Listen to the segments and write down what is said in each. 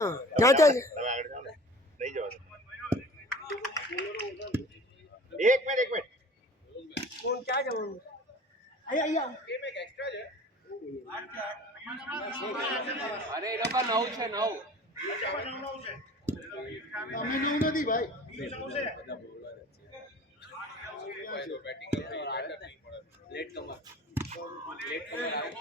ક્યાં છે? નહીં જવા એક મિનિટ કોણ ક્યાં જવાનું? અહીંયા ગેમ એક એક્સ્ટ્રા છે. અરે એ લોકો 9 છે 9. અમે 9 નથી ભાઈ. લેટ કમર આવે.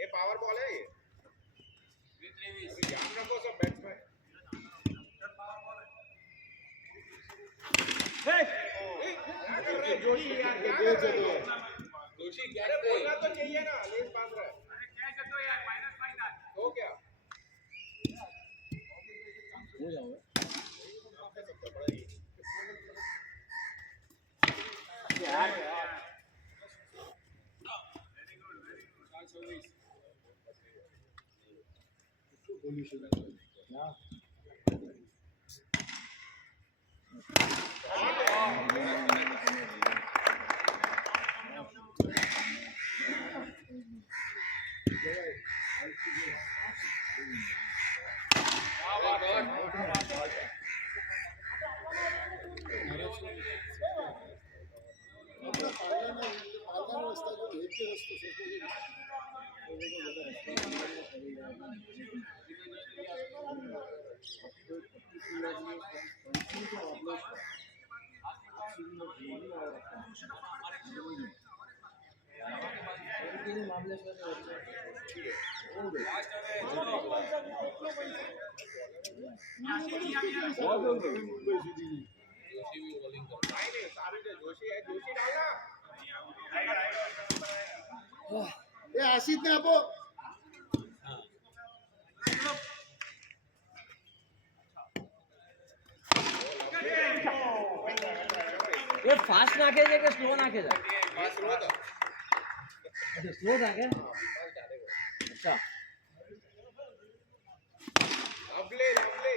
ये पावर बॉल है ये. ध्यान रखो सब बैट्समैन. जोशी यार क्या कर रहे हो? जोशी क्या बोलना तो चाहिए ना. लेस बांध रहा है. अरे क्या कर दो यार -5 डाल. हो क्या? हो जाओ. यार એ આશિષ ને આપો. એ ફાસ્ટ નાખે છે કે સ્લો નાખે છે? पास रो था. अच्छा स्लो नाखे. अच्छा lovely lovely.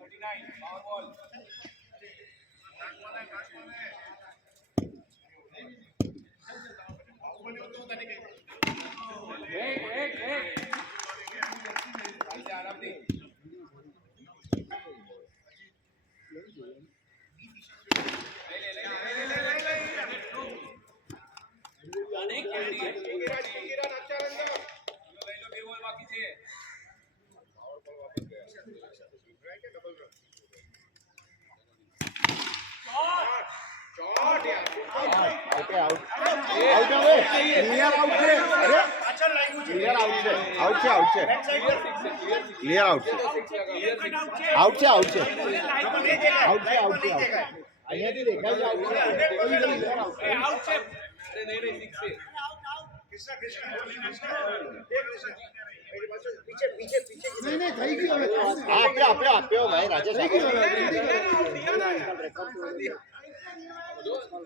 49 power ball. Clear out છે. આઉટ છે આઉટ છે આઉટ છે આઉટ છે અહીંયાથી દેખાય છે આઉટ છે. अरे नहीं 6 है. पीछे पीछे पीछे. નહીં થઈ ગયું હવે. આપ્યો ભાઈ રાજેશ. થઈ ગયું હવે.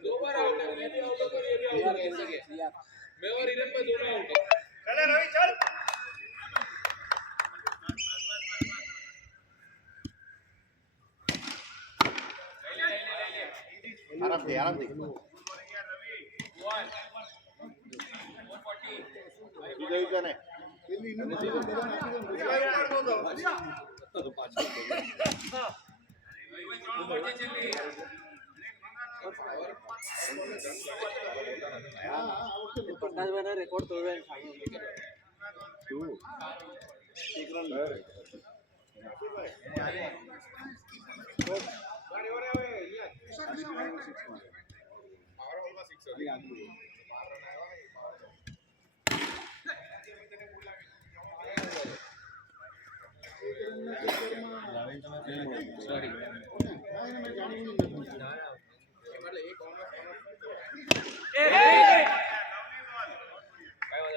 दो बार आउट है. मैं भी आउट होकर ये भी आउट कर सके. मैं और इरन में दोनों आउट है. चले रवि चल. આરામથી આરામથી. જોયું છે ને. પ્રકાશભાઈના રેકોર્ડ તોડવા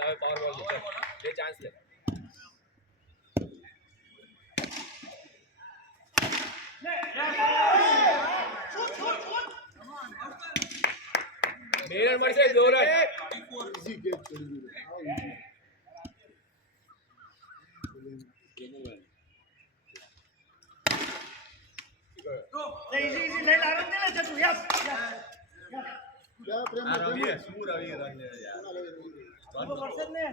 હવે પાવર બોલ લે ચાન્સ લે બે રન મળશે 2 રન इजी गेट चली गई इजी इजी ले आराम दे ले चल यस क्या प्रेम रवि શું રવિ રન લે યાર તો પરસેન્ટ ને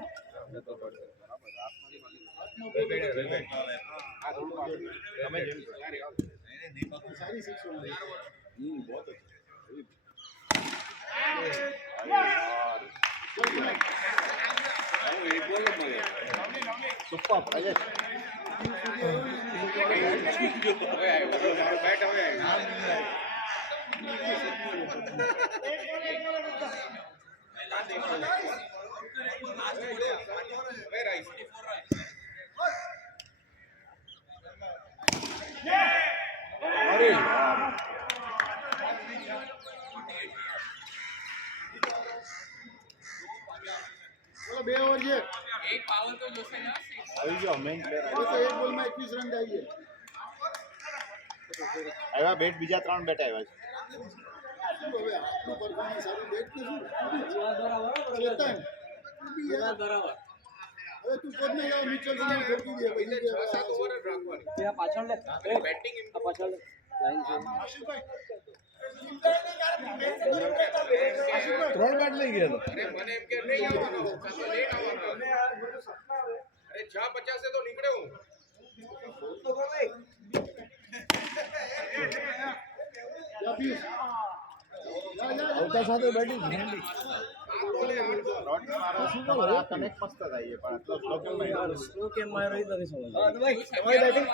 તમે सारी 6 हो गई बहुत सुपर अजय चलो 2 ओवर ये એક પાવર તો જોશે ને આવી ગયો મેઇન પ્લેયર तो एक बॉल में 21 रन चाहिए આવ્યા બેટ બીજા 3 બેટ આવ્યા છે હવે આપણું પરફોર્મન્સ સારું બેટ કે શું ચેતન બરાબર હવે તું કોને જાવ મિચલ ને ઠોકી દે પછી 7 ઓવર જ રાખવાની ત્યાં પાછળ લે બેટિંગ પાછળ લે લાઈન છે 3 બેટ લઈ ગયા અરે મને એમ કે નહીં આવવાનો કાતો લેટ આવવાનો અરે 6:50 તો નીકળે હું या बीस આવતા સાથે બેટિંગ આ બોલે 8 બોલ તમારા કનેક્ટ મસ્ત થાય છે પણ આટલો સ્લો કેમ નહીં स्लो के मार रही तरी समझ તમારી બેટિંગ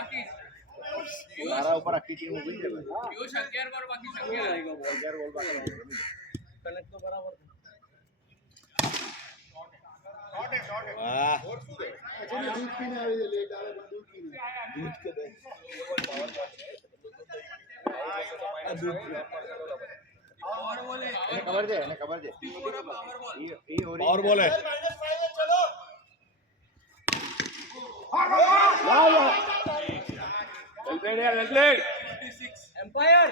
મારા ઉપર આખી ટીમ ઉભી છે ભાઈ પિયુષ 11 પર બાકી 11 બોલ બાકી कनेक्ट तो बराबर વાહ अच्छा ने दूध पीने आवे लेट आवे पण दूध पीने दूध के दे खबर दे એને ખબર છે પાવર બોલ હે एम्पायर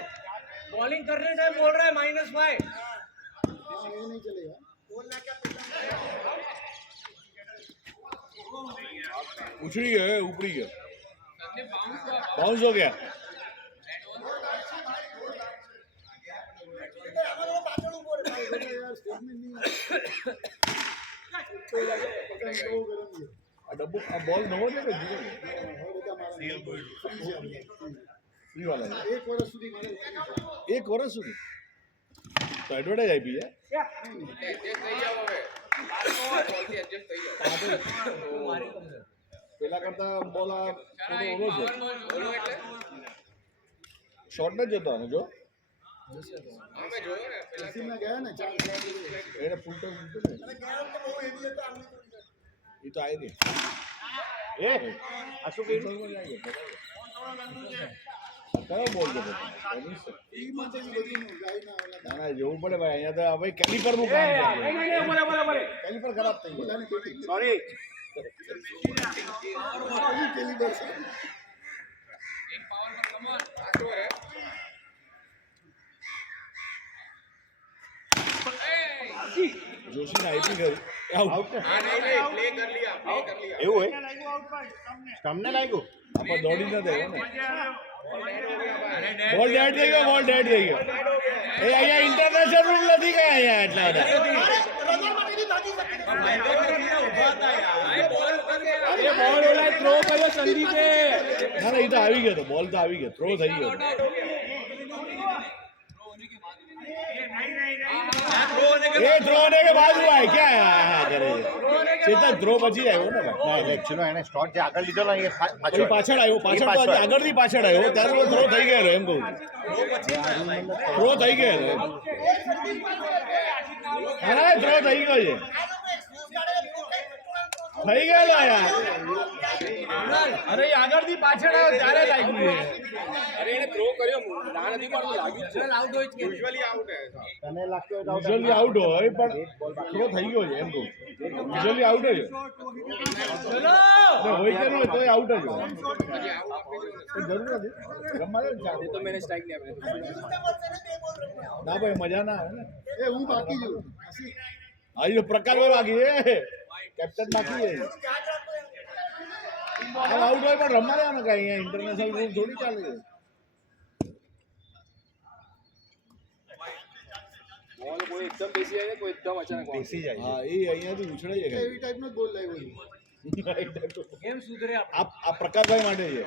बॉलिंग करने टाइम बोल रहा है -5 ये नहीं चलेगा उछड़ी गए ऊपरी गए તમને બાઉન્સ बाउंस हो गया यार स्टेटमेंट नहीं આ ડબ્બો આ બોલ નવો છે કે જૂનો છે ફ્રી વાળા છે. एक वर्ष સુધી મારે 1 વર્ષ સુધી તો એડવર્ટાઇઝ આપી છે એડજસ્ટ થઈ જાવ હવે બોલથી એડજસ્ટ થઈ જાવ પેલા કરતા બોલ આ થોડો ઓલો છે બોલો એટલે શોર્ટ જ જતો આનો જો અમે જોયો ને પેલા टीम में गया ना 4 એને ફૂલ ટાઈમ મૂક્યો ને એ તો આવી ગઈ એ આ શું કર્યું કયો બોલ છે टीम में तो બધું ગાય ના ના ના જોવું પડે ભાઈ અહીંયા તો ભાઈ કેલિપર નું કામ છે કેલિપર ખરાબ થઈ ગયું ઓલાની બેટિંગ સોરી કેલિબર છે એક પાવર પર કમોન આ શું હે જોશી ને આપી ગયું આઉટ આ નહીં નહીં પ્લે કર લિયા એવું હોય તમને લાગ્યું આપણે દોડી ન દેવો ને બોલ ડેડ થઈ ગયો બોલ ડેડ થઈ ગયો એ અહીંયા ઇન્ટરનેશનલ રૂલ નથી કઈ અહીંયા એટલા બધા ના ના એ તો આવી ગયો તો બોલ તો આવી ગયો થ્રો થઈ ગયો ये थ्रो होने के बाद हुआ है क्या हाँ करे चेतन थ्रो बची આવ્યો ને ભાઈ એકચ્યુઅલી એને સ્ટોટ જે આગળ લીધો ને એ પાછળ આવ્યો પાછળ તો આગળથી પાછળ આવ્યો ત્યારે થ્રો થઈ ગયો એમ કહું થ્રો થઈ ગયો હા થ્રો થઈ ગયો છે થઈ ગયેલો યાર. અરે એ આગળથી પાછળ આવ્યો ત્યારે લાગ્યું છે. અરે એને થ્રો કર્યો ના નથી મારતો લાગ્યું છે Usually out है ऐसा. યુઝ્યુઅલી આઉટ હોય પણ થ્રો થઈ ગયો છે એમ કહું. યુઝ્યુઅલી આઉટ જ હોય. અરે હોય કે ન હોય તોય આઉટ જ હોય. કોઈ જરૂર નથી રમવા દે ને ચાલે. તો મેને સ્ટ્રાઇક નહીં આપે ના ભાઈ મજા ના આવે ને. એ હું બાકી છું આજે પ્રકારભાઈ બાકી છે કેપ્ટન બાકી છે. હાલ આઉટ હોય પણ રમવા દેવાનું કે અહીંયા ઇન્ટરનેશનલ રૂલ થોડી ચાલે છે. બોલ કોઈ એકદમ બેસી જાય કોઈ એકદમ અચાનક બેસી હા એ અહીંયાથી ઉછળે છે કાંઈ. એવી ટાઈપનો જ બોલ લાવ્યો આ પ્રકાશભાઈ માટે છે.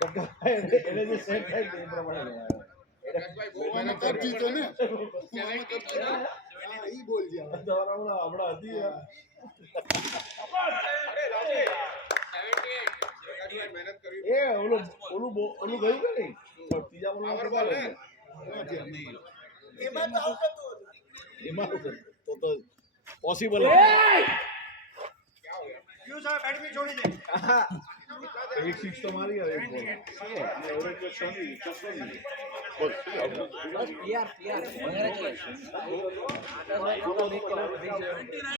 પ્રકાશભાઈ એને જે સેટ થાય તે પ્રમાણે લેવાય. ગોવામાં કપ જીતો ને ગોવામાં કપ જીતો હા ઈ બોલ ગયા હમણાં હતી યાર. अरे राजेश. 78. मेहनत करी. એ ઓલું ગયું કે નહીં ત્રીજા બોલમાં Power ball है. એમાં તો પોસિબલ એક સિક્સ તો મારી હવે એક બોલ એવરેજ તો 6 ની 6 ની બોલ યાર